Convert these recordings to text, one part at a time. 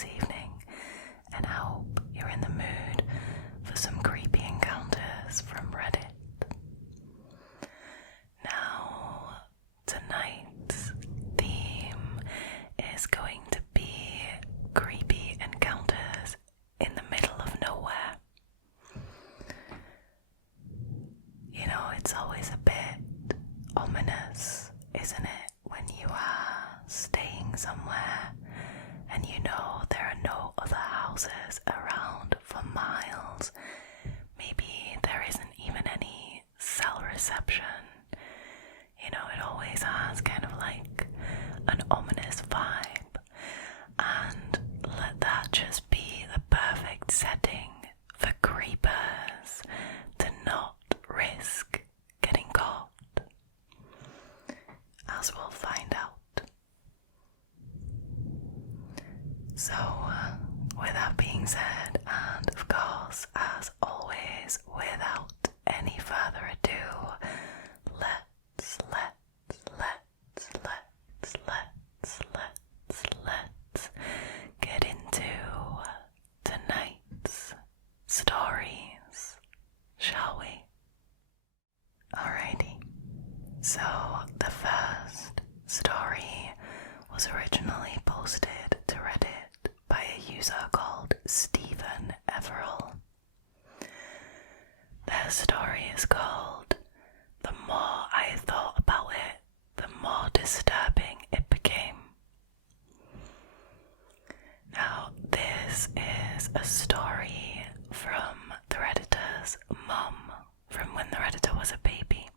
this evening, and I hope you're in the mood for some creepy encounters from Reddit. Now, tonight's theme is going to be creepy encounters in the middle of nowhere. You know, it's always a bit ominous, isn't it, when you are staying somewhere and you know there are no other houses around for miles. Maybe there isn't even any cell reception. You know, it always has kind of like an ominous vibe, and let that just be the perfect setting for creepers to not risk getting caught, as we'll find out. So, with that being said, and of course, as always, without any further ado, let's get into tonight's stories, shall we? Alrighty, so the first story was originally posted to Reddit by a user called StevenEveral. Their story is called "The More I Thought About It, the More Disturbing It Became." Now, this is a story from the Redditor's mum, from when the Redditor was a baby.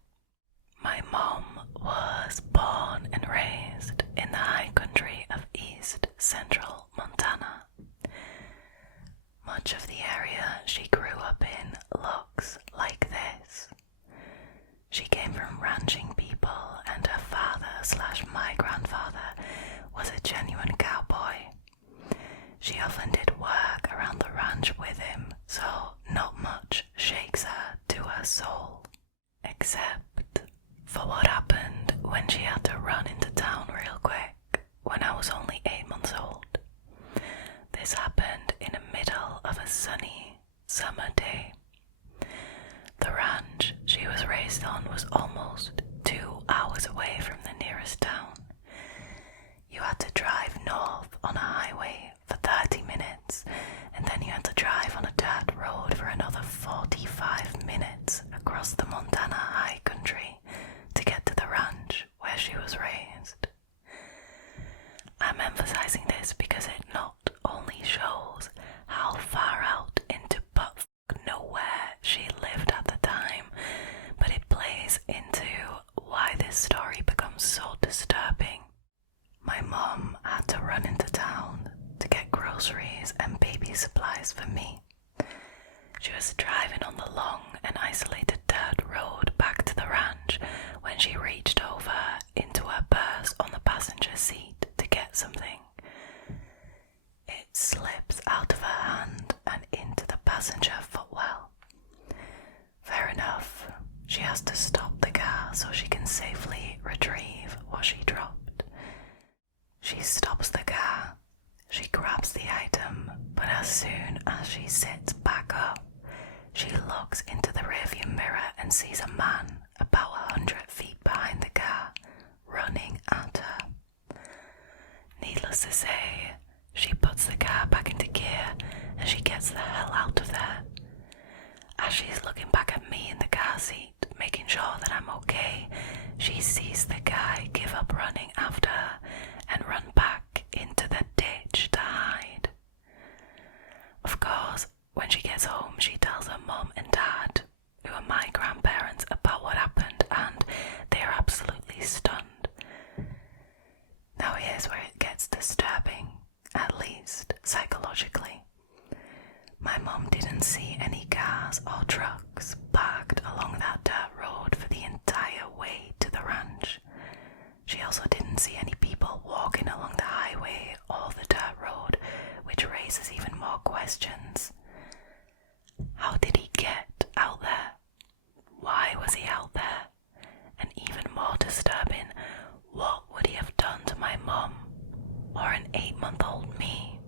My mom was born and raised in the high country of East Central Montana. Much of the area she grew up in looks like this. She came from ranching people, and her father/my grandfather was a genuine cowboy. She often did work around the ranch with him, so not much shakes her to her soul, except for what happened when she had to run into town real quick when I was only 8 months old. This happened in the middle of a sunny summer day. The ranch she was raised on was almost 2 hours away from the nearest town. You had to drive north on a highway for 30 minutes, and then you had to drive on a dirt road for another 45 minutes across the Montana high country to get to the ranch where she was raised. I'm emphasizing this because it not only shows how far out into butt nowhere she lived at the time, but it plays into why this story becomes so disturbing. My mom had to run into town to get groceries and baby supplies for me. She was driving on the long and isolated dirt road back to the ranch when she reached over into her purse on the passenger seat to get something. It slips out of her hand and into the passenger footwell. Fair enough, she has to stop the car so she can safely retrieve what she dropped. She stops the car, she grabs the item, but as soon as she sits back up, she looks into the rearview mirror and sees a man about 100 feet behind the car, running at her. Needless to say, she puts the car back into gear and she gets the hell out of there. As she's looking back at me in the car seat, making sure that I'm okay, she sees the guy give up running after her and run back into the ditch to hide. Of course, when she gets home, she tells her mom and dad, who are my grandparents, about what happened, and they are absolutely stunned. Now here's where it gets disturbing, at least psychologically. My mom didn't see any cars or trucks parked along that dirt road for the entire way to the ranch. She also didn't see any people walking along the highway or the dirt road, which raises even more questions. How did he get out there? Why was he out there? And even more disturbing, what would he have done to my mom or an 8-month-old me?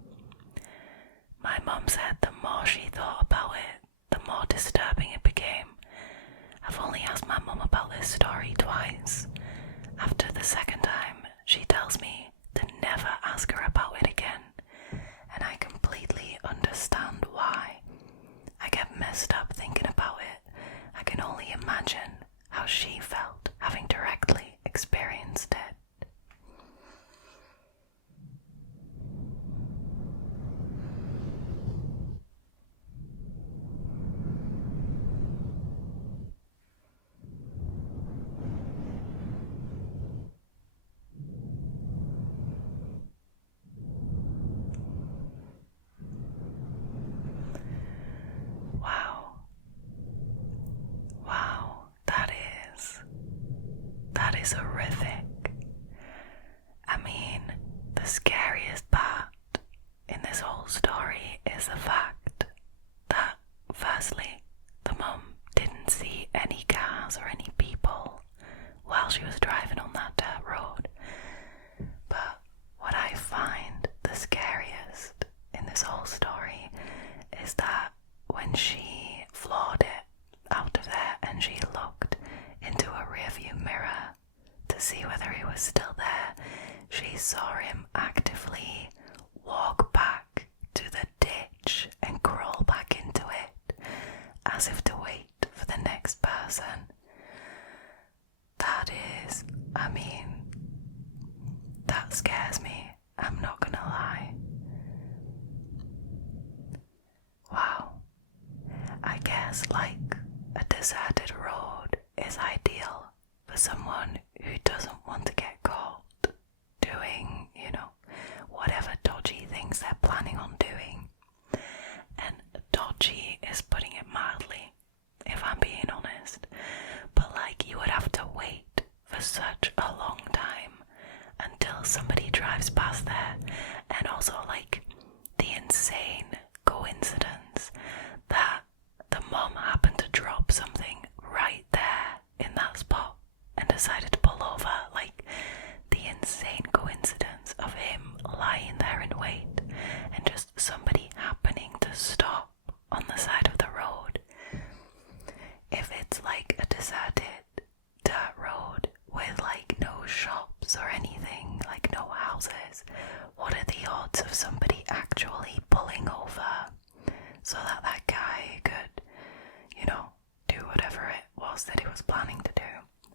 ask her about it again, and I completely understand why. I get messed up thinking about it. I can only imagine how she felt having directly experienced it. Wow, that is horrific. I mean, the scariest part in this whole story is the fact that, firstly, the mum didn't see any cars or any people while she was driving on that dirt road. But what I find the scariest in this whole story is that when she floored it out of there and she looked into a rearview mirror to see whether he was still there, she saw him actively walk back to the ditch and crawl back into it, as if to wait for the next person. That is, I mean, that scares me, I'm not gonna lie. Wow. I guess like a deserted road is ideal for someone who doesn't want to get caught doing, whatever dodgy things they're planning on doing. And dodgy is putting it mildly, if I'm being honest. But like, you would have to wait for such a long time until somebody drives past there. And also like the insane coincidence that the mum happened to drop something right there in that spot and decided to pull over. Like, the insane coincidence of him lying there in wait and just somebody happening to stop on the side of the road. If it's like a deserted dirt road with like no shops or anything, like no houses, what are the odds of somebody actually pulling over so that that guy could, do whatever it was that he was planning to do,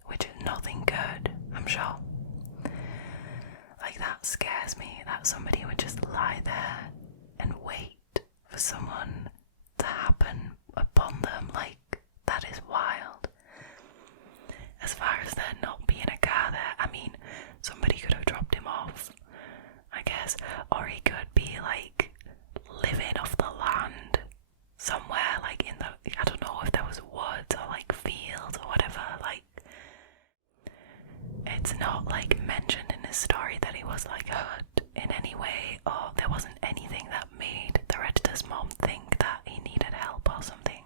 which is nothing good, I'm sure. Like, that scares me, that somebody would just lie there and wait for someone to happen upon them. Like, that is wild. As far as there not being a car there, I mean, somebody could have dropped him off, I guess, or he could be like living off the land somewhere, like in the, I don't know if there was woods or like fields or whatever. Like, it's not like mentioned in his story that he was like hurt in any way, or there wasn't anything that made the Redditor's mom think that he needed help or something.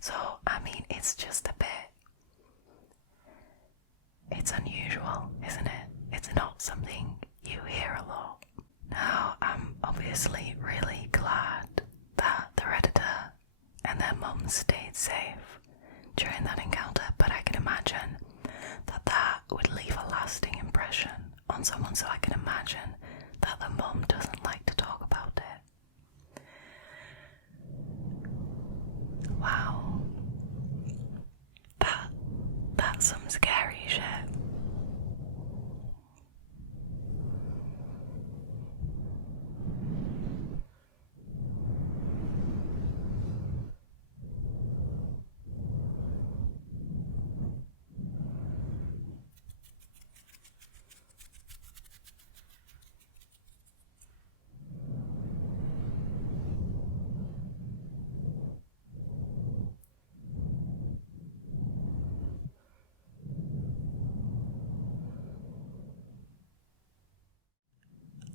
So I mean, it's just a bit, it's unusual, isn't it? It's not something you hear a lot. Now, I'm obviously really glad that the Redditor and their mum stayed safe during that encounter, but I can imagine that that would leave a lasting impression on someone, so I can imagine that the mum doesn't like to talk about it. Wow. That's some scary shit.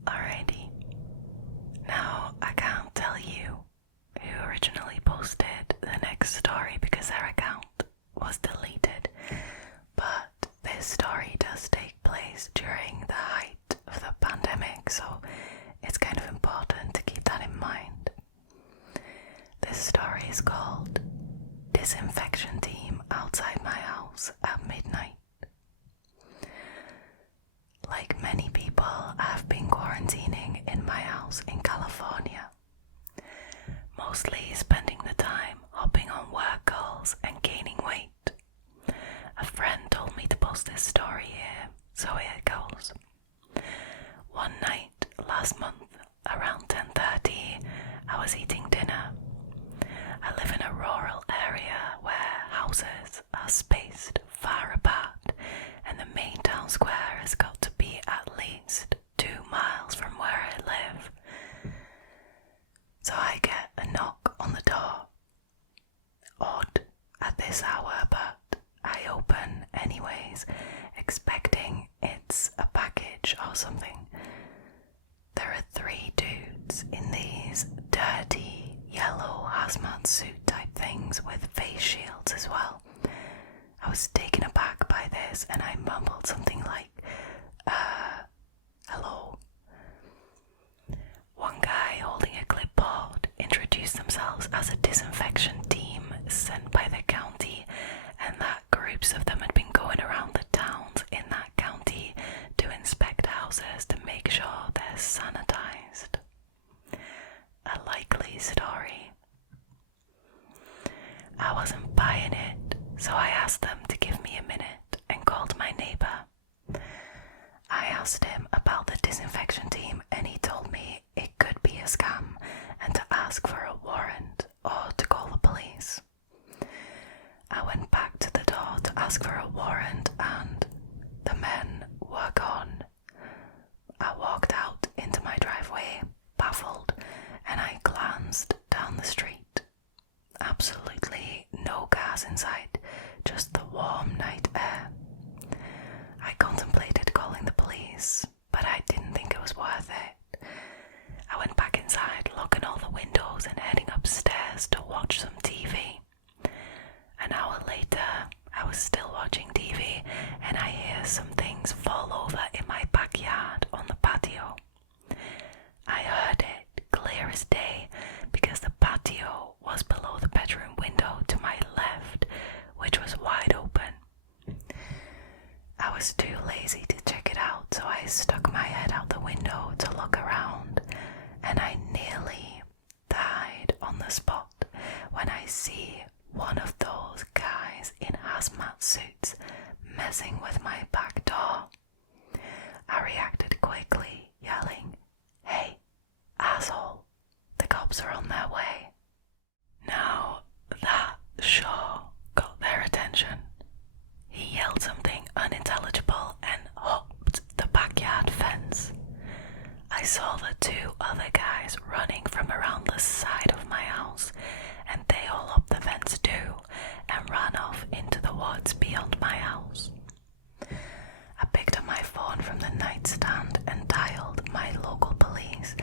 Alrighty, now I can't tell you who originally posted the next story because their account was deleted, but this story does take place during the height of the pandemic, so it's kind of important to keep that in mind. This story is called Disinfection Team Outside My House at Midnight. like many people, I've been quarantining in my house in California. Mostly spending the time hopping on work calls and gaining weight. A friend told me to post this story here, so here it goes. One night last month, around 10:30, I was eating dinner. I live in a rural area where houses are spaced far apart, and the main town square has got to be at least 2 miles from where I live. So I get a knock on the door. Odd at this hour, but I open anyways, expecting it's a package or something. There are 3 dudes in these dirty yellow hazmat suit type things with face shields as well. I was taken aback by this and I mumbled something like, hello. One guy holding a clipboard introduced themselves as a disinfection team sent by the county, and that groups of them had been going around the towns in that county to inspect houses to make sure they're sanitized. A likely story. I wasn't buying it, so I asked them to give me a minute and called my neighbour. I asked him about the disinfection team and he told me it could be a scam and to ask for a warrant or to call the police. I went back to the door to ask for a warrant and the men were gone. I walked out into my driveway, baffled, and I glanced down the street. Absolutely no cars in sight, just the warm night air. I contemplated calling the police, but I didn't think it was worth it. I went back inside, locking all the windows and heading upstairs to watch some TV. An hour later, I was still watching TV and I hear some things fall over in my backyard on the patio. I heard it clear as day because the patio was below the bedroom window to my left, which was wide open. I was too lazy to check it out, so I stuck my head out the window to look around, and I nearly died on the spot when I see one of those guys in hazmat suits messing with my back door. I reacted quickly, yelling, "Hey, asshole, the cops are on their way." Now, that sure got their attention. He yelled something unintelligible and hopped the backyard fence. I saw the 2 other guys running from around the side of my house, and they all hopped the fence too and ran off into the woods beyond my house. I picked up my phone from the nightstand and dialed my local police,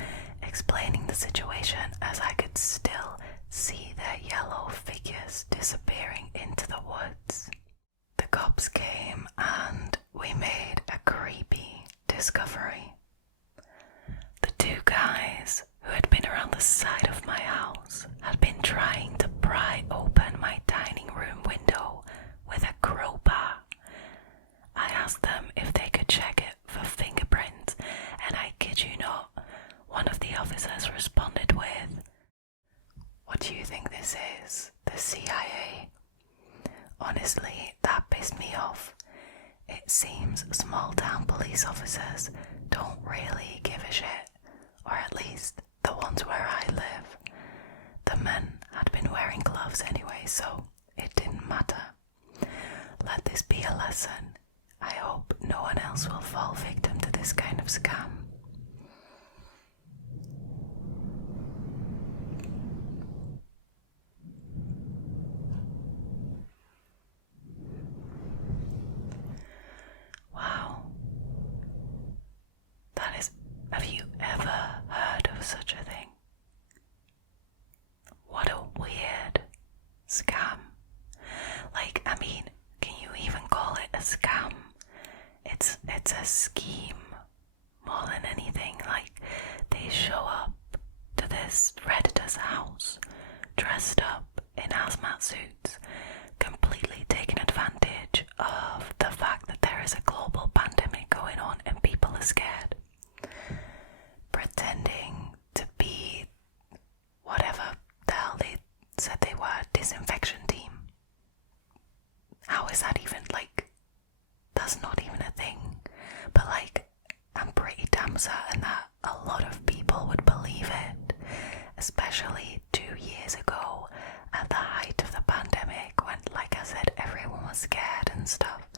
explaining the situation as I could still see their yellow figures disappearing into the woods. The cops came and we made a creepy discovery. The 2 guys who had been around the side of my house had been trying to pry open my dining room window with a crowbar. I asked them if they could check it for fingerprints, and I kid you not, one of the officers responded with, "What do you think this is? The CIA?" Honestly, that pissed me off. It seems small-town police officers don't really give a shit, or at least the ones where I live. The men had been wearing gloves anyway, so it didn't matter. Let this be a lesson. I hope no one else will fall victim to this kind of scam. Wow. Have you ever heard of such a thing? What a weird scam. Can you even call it a scam? It's a scheme more than anything. They show up to this Redditors house, dressed up in hazmat suits, completely taking advantage of the fact that there is a global pandemic going on and people certain that a lot of people would believe it, especially 2 years ago at the height of the pandemic when, like I said, everyone was scared and stuff.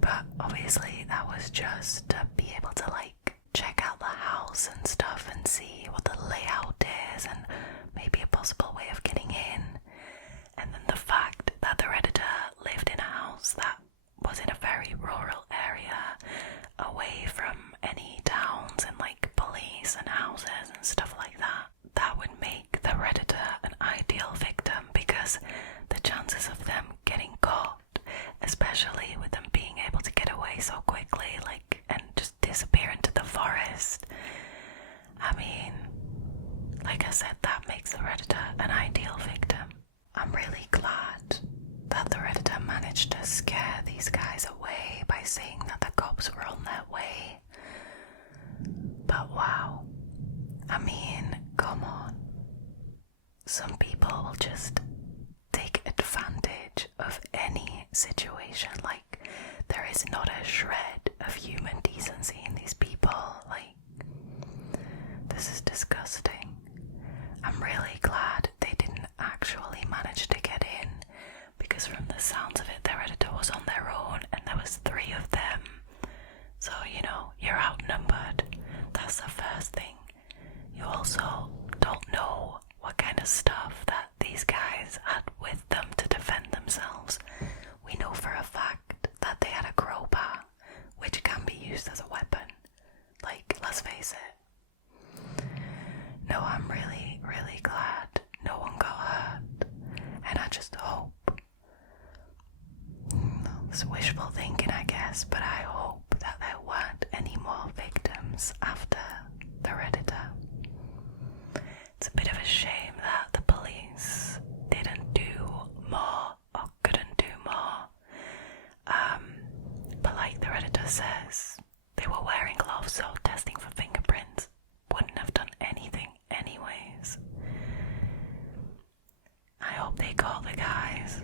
But obviously that was just to be able to check out the house and stuff and see what the layout is and maybe a possible way of getting in. And then the fact that the Redditor lived in a house that was in a very rural area, away from any towns and police and houses and stuff like that, that would make the Redditor an ideal victim, because the chances of them getting caught, especially with them being able to get away so quickly, and just disappear into the forest. I mean, like I said, that makes the Redditor an ideal victim. I'm really glad that the Redditor managed to scare these guys away by saying that the cops were on their way. But wow, I mean, come on. Some people will just take advantage of any situation. There is not a shred of human decency in these people. This is disgusting. I'm really glad they didn't actually manage to get in, because from the sounds of it, the Redditor was on their own and there was 3 of them. So, you're outnumbered. That's the first thing. You also don't know what kind of stuff that these guys had with them to defend themselves. We know for a fact that they had a crowbar, which can be used as a weapon. Let's face it. No, I'm really, really glad no one got hurt. And I just hope, it's wishful thinking I guess, but I hope that there weren't any more victims after the Redditor. It's a bit of a shame that the police didn't do more or couldn't do more. But like the Redditor says, they were wearing gloves, so testing for fingerprints wouldn't have done anything anyways. I hope they caught the guys.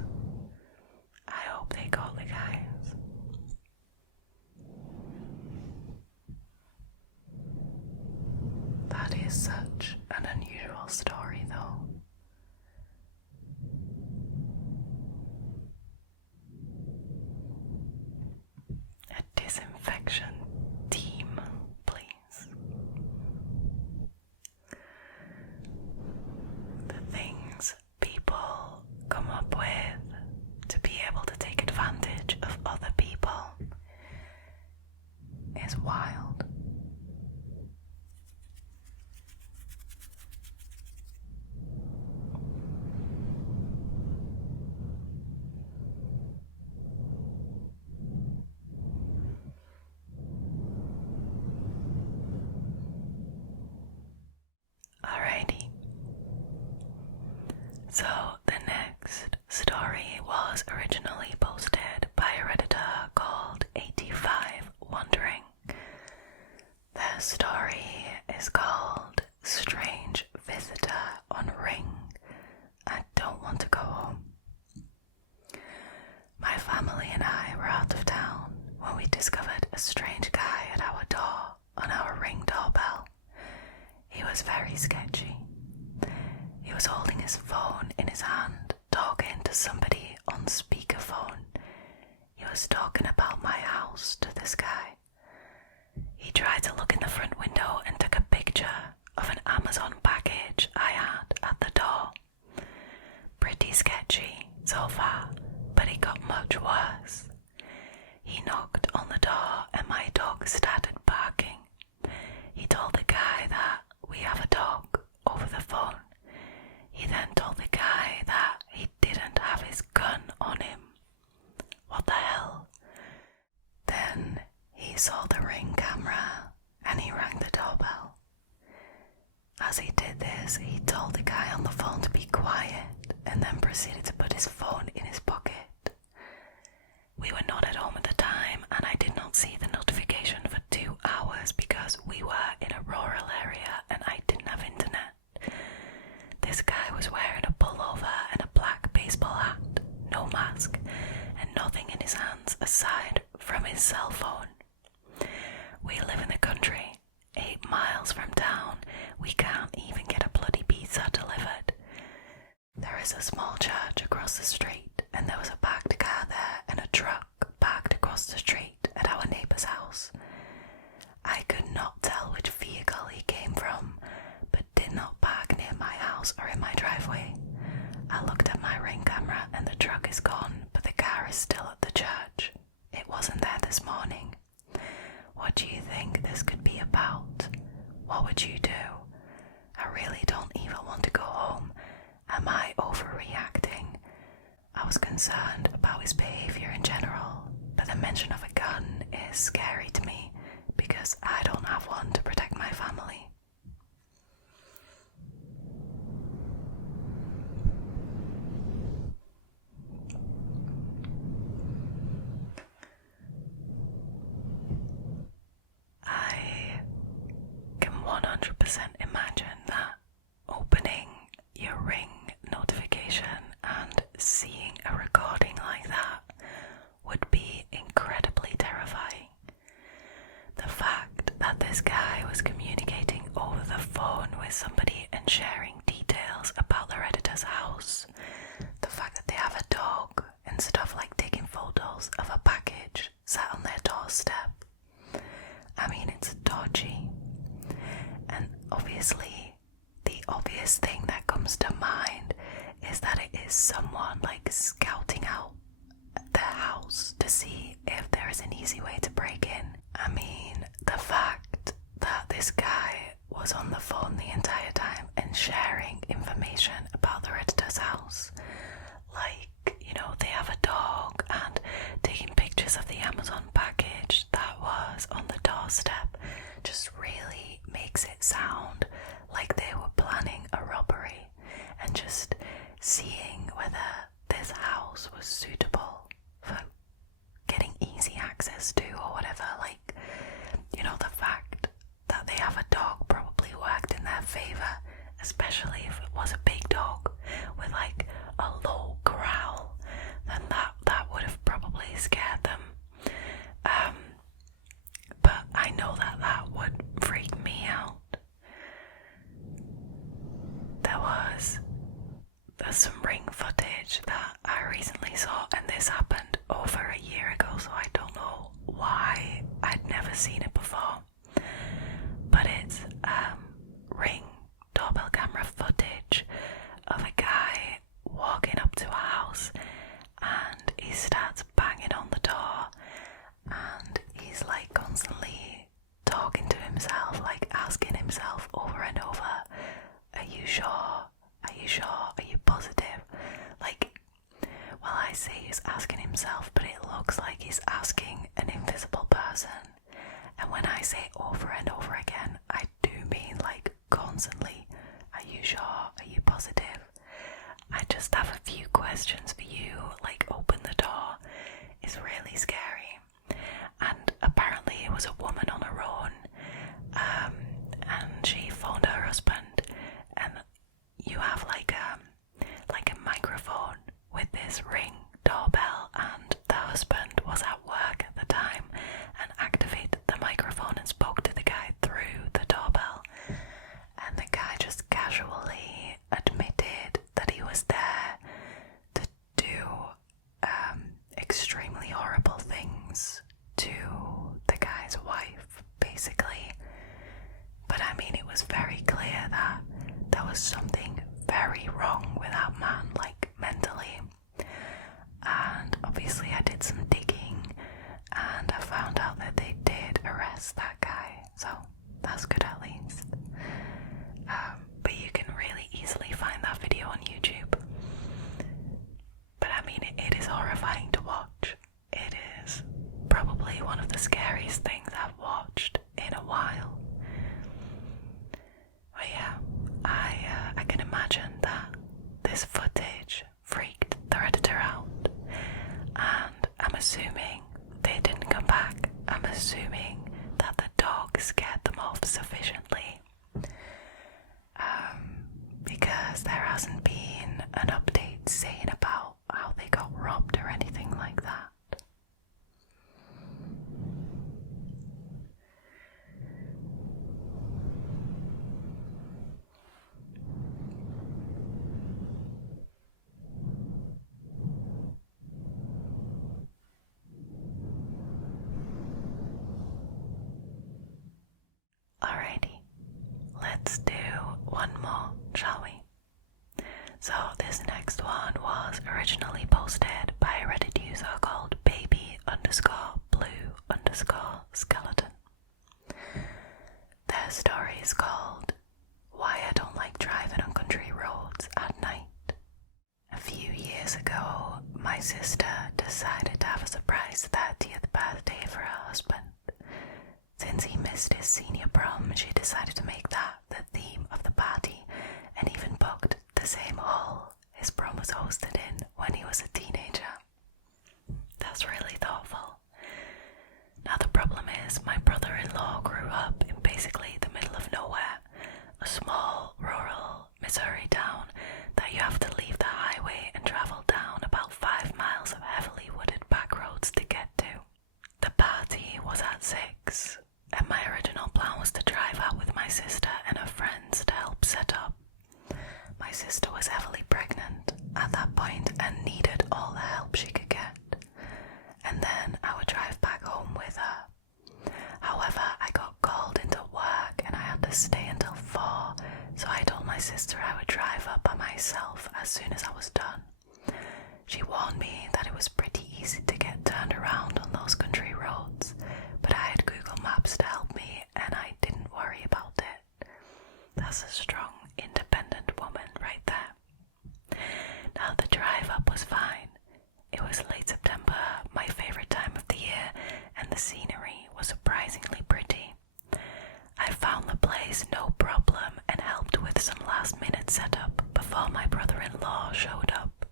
I hope they caught the guys. That is such an unusual story, though. A disinfection team, please. The things people come up with to be able to take advantage of other people is wild. Alrighty. So the next story was originally posted by a Redditor called 85 Wondering. Their story is called Strange Visitor on Ring. I don't want to go home. My family and I were out of town when we discovered a strange guy at our door on our Ring doorbell. He was very sketchy. He was holding his phone in his hand, talking to somebody on speakerphone. He was talking about my house to this guy. He tried to look in the front window and took a picture of an Amazon package I had at the door. Pretty sketchy so far, but it got much worse. He knocked on the door and my dog started barking. He told the guy that we have a dog over the phone. He then told the guy that he didn't have his gun on him. What the hell? Then he saw the Ring camera and he rang the doorbell. As he did this, he told the guy on the phone to be quiet and then proceeded to put his phone in his pocket. We were not at home at the time and I did not see the notification for 2 hours because we were in a rural area and I didn't have internet. This guy was wearing a pullover and a black baseball hat, no mask, and nothing in his hands aside from his cell phone. We live in the not tell which vehicle he came from, but did not park near my house or in my driveway. I looked at my Ring camera and the truck is gone, but the car is still at the church. It wasn't there this morning. What do you think this could be about? What would you do? I really don't even want to go home. Am I overreacting? I was concerned about his behavior in general, but the mention of a gun is scary to me because I don't have one to protect my family. I can 100% imagine that opening your Ring notification and seeing a recording like that would be incredibly terrifying. The fact that this guy was communicating over the phone with somebody and sharing details about the Redditors' house, the fact that they have a dog and stuff like taking photos of a package sat on their doorstep. I mean, it's dodgy. And obviously, the obvious thing that comes to mind is that it is someone like scouting out their house to see if there is an easy way to break in. I mean, the fact that this guy was on the phone the entire time and sharing information about the Redditor's house, like, you know, they have a dog and taking pictures of the Amazon package that was on the doorstep, just really makes it sound like they were planning a robbery and just seeing whether this house was suitable for getting easy access to or whatever. Like, you know, the fact that they have a dog probably worked in their favor, especially if it was a big dog with like a low growl, then that would have probably scared them. But I know that would freak me out. There's some Ring footage that I recently saw, and this happened over a year ago, so I don't know why I'd never seen it before. But it's Ring doorbell camera footage of a guy walking up to a house and he starts banging on the door and he's like constantly talking to himself, like asking himself over and over, are you sure? Are you sure? Are you positive? Like, well, I say he's asking himself, but it looks like he's asking an invisible person. And when I say over and over again, I do mean like constantly, are you sure? Are you positive? I just have a few questions for you, like open the door. It's really scary. And apparently it was a woman on her own, and she phoned her husband, and you have like a microphone with this Ring doorbell, and the husband was at work at the time and activated the microphone and spoke to the guy through the doorbell, and the guy just casually admitted that he was there to do extremely horrible things to the guy's wife, basically. But I mean, it was very clear that there was something very wrong with that man, like mentally. And obviously I did some digging and I found out that they did arrest that guy, so that's good at least. But you can really easily find that video on YouTube. But I mean, it is horrifying to watch. It is probably one of the scariest things I've watched in a while. But yeah, I can imagine that this footage one more, shall we? So this next one was originally posted by a Reddit user called baby_blue_skeleton. Their story is called Why I Don't Like Driving on Country Roads at Night. A few years ago, my sister decided to have a surprise 30th birthday for her husband. Since he missed his senior prom, she decided to make that the theme of the party and even booked the same hall his prom was hosted in when he was a teenager. That's really thoughtful. Now the problem is, my brother-in-law grew up in basically the middle of nowhere, a small, rural Missouri town that you have to leave the highway and travel down about 5 miles of heavily wooded back roads to get to. The party was at 6, and my original plan was to drive out with my sister and her friends to help set up. My sister was heavily pregnant at that point and needed all the help she could get, and then I would drive back home with her. However, I got called into work and I had to stay until 4, so I told my sister I would drive up by myself as soon as I was done. She warned me that it was pretty easy to get turned around on those country roads, but I had Google Maps to help me and I didn't worry about it. That's a strong, independent woman right there. Now the drive up was fine. It was late September, my favourite time of the year, and the scenery was surprisingly pretty. I found the place no problem and helped with some last-minute setup before my brother-in-law showed up.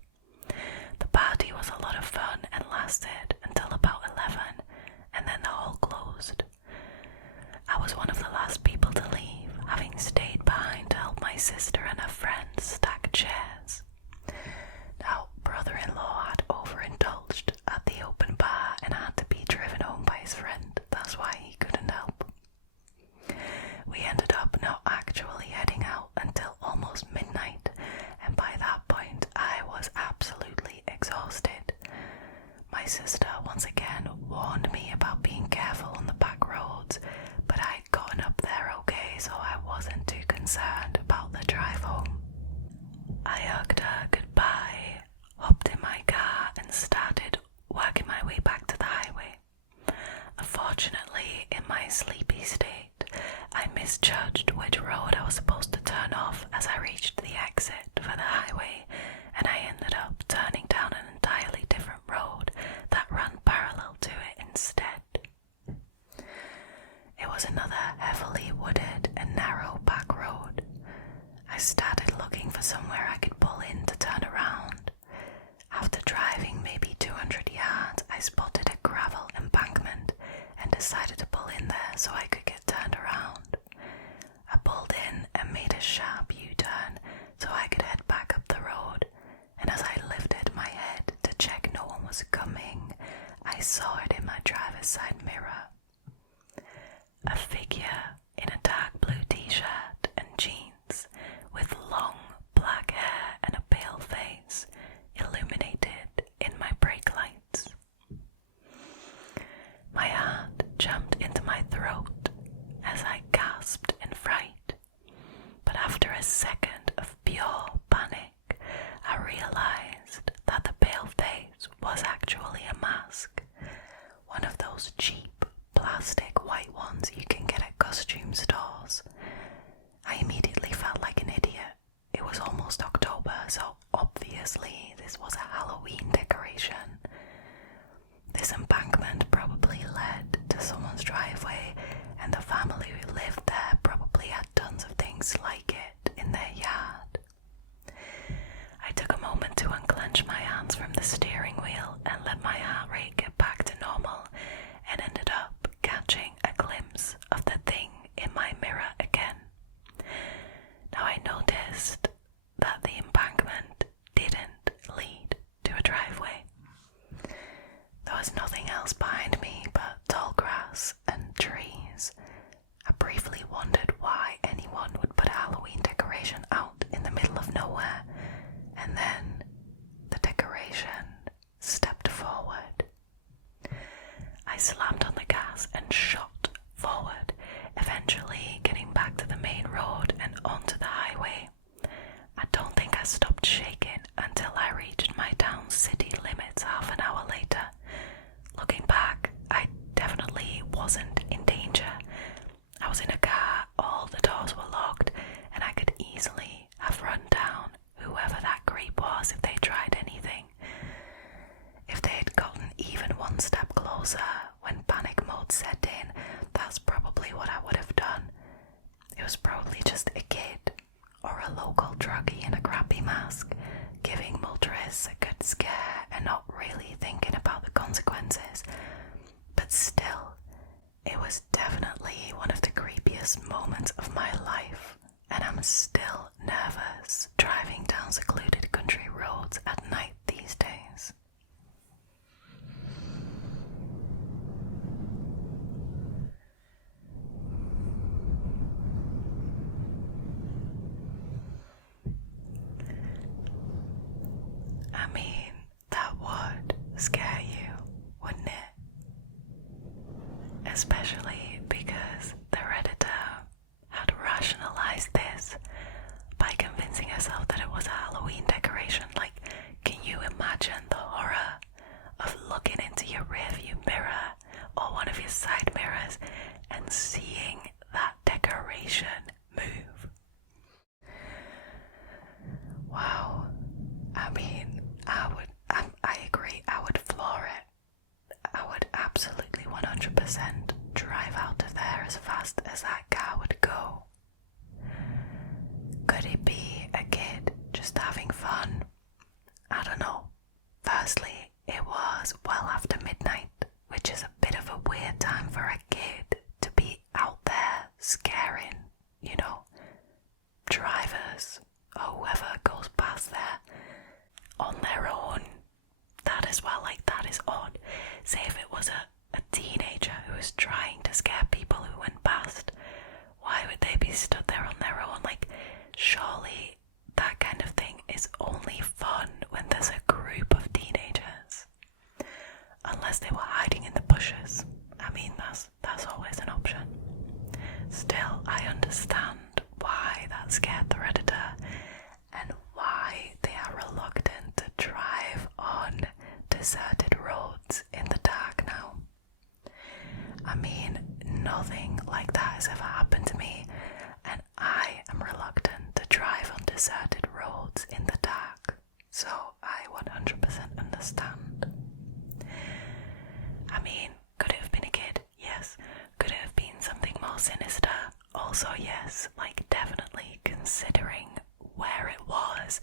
The party was a lot of fun and lasted until about 11, and then the hall closed. I was one of the last people to leave, having stayed behind to help my sister and her friends stack chairs. Now, brother-in-law had overindulged at the open bar and had to be driven home by his friend. That's why he couldn't help. We ended up not actually heading out until almost midnight, and by that point I was absolutely exhausted. My sister once again warned me about being careful on the back roads, but I'd gotten up there okay, so I wasn't too concerned about the drive home. I hugged her goodbye, hopped in my car and started working my way back to the highway. Unfortunately, in my sleepy state, I misjudged which road I was supposed to turn off as I reached the exit for the highway, and I ended up turning down an entirely different road that ran parallel to it instead. It was another heavily wooded and narrow back road. I started looking for somewhere I could pull in to turn around. After driving maybe 200 yards, I spotted a gravel embankment and decided to pull in there so I could get turned around. I pulled in and made a sharp U-turn so I could head back up the road, and as I lifted my head to check no one was coming, I saw it in my driver's side mirror. A figure in a dark blue t-shirt and jeans with long black hair and a pale face illuminated in my brake lights. My heart jumped into my throat as I gasped in fright, but after a second of pure panic, I realized that the pale face was actually a mask, one of those cheap plastic white ones you can get at costume stores. I immediately felt like an idiot. It was almost October, so obviously this was a Halloween decoration. This embankment probably led to someone's driveway, and the family who lived there probably had tons of things like it in their yard. I took a moment to unclench my hands from the steering wheel and let my heart rate get back to normal, and ended up catching a glimpse of the thing in my mirror again. Now I noticed that the embankment didn't lead to a driveway. There was nothing else behind me but tall grass and trees. I briefly wondered why anyone would put a Halloween decoration out in the middle of nowhere, and then the decoration stepped forward. I slammed on the gas and shot forward, eventually getting back to the main road and onto the highway druggy in a crappy mask, giving motorists a good scare and not really thinking about the consequences. But still, it was definitely one of the creepiest moments of my life, and I'm still nervous driving down secluded country roads at night these days. I mean, that would scare you, wouldn't it? Especially because the Redditor had rationalized this by convincing herself that it was a Halloween decoration. Like, can you imagine the horror of looking into your rearview mirror or one of your side mirrors and seeing that decoration move? Wow. I mean, I agree, I would floor it. I would absolutely 100% drive out of there as fast as that car would go. Could it be a kid just having fun? I don't know. Firstly, it was well after midnight, which is a bit of a weird time for a kid to be out there scaring, drivers or whoever goes past there on their own. That as well, like, that is odd. Say if it was a teenager who was trying to scare people who went past, why would they be stood there on their own? Like, surely that kind of thing is only fun when there's a group of teenagers. Unless they were hiding in the bushes. I mean, that's always an option. Still, I understand why that scared the Redditor and why they are reluctant to drive on deserted roads in the dark now. I mean, nothing like that has ever happened to me, and I am reluctant to drive on deserted roads in the dark, so I 100% understand. I mean, could it have been a kid? Yes. Could it have been something more sinister? Also yes, like, definitely, considering where it was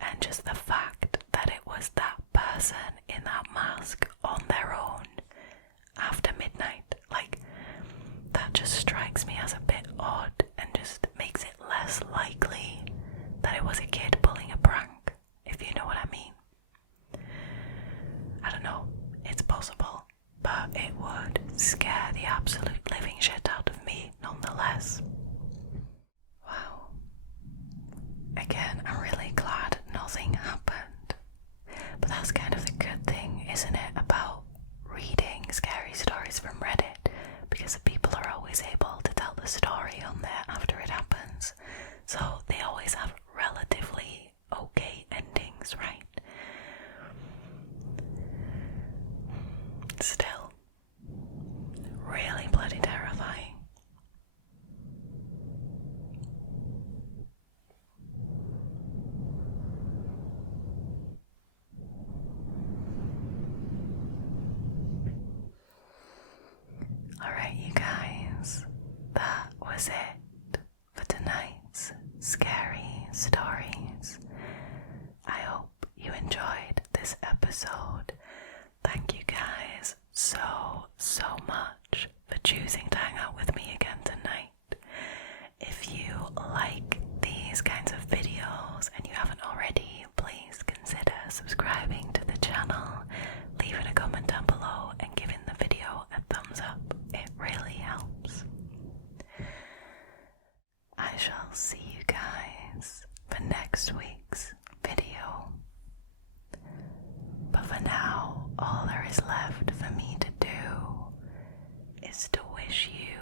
and just the fact that it was that person in that mask on their own after midnight. Like, that just strikes me as a bit odd and just makes it less likely that it was a kid pulling a prank, if you know what I mean. I don't know, it's possible, but it would scare the absolute living shit out of me nonetheless. Wow. Again, I'm really glad nothing happened. But that's kind of the good thing, isn't it, about reading scary stories from Reddit, because the people are always able to tell the story on there after it happens, so they always have relatively okay endings, right? Still, really bloody terrifying. Alright, you guys, that was it for tonight's scary stories. I hope you enjoyed this episode. Thank you guys so much for choosing to hang out with me again tonight. If you like these kinds of videos and you haven't already, please consider subscribing to the channel, leaving a comment down below and giving the video a thumbs up. It really helps. I shall see you guys for next week's video. But for now, all there is left for me to do is to wish you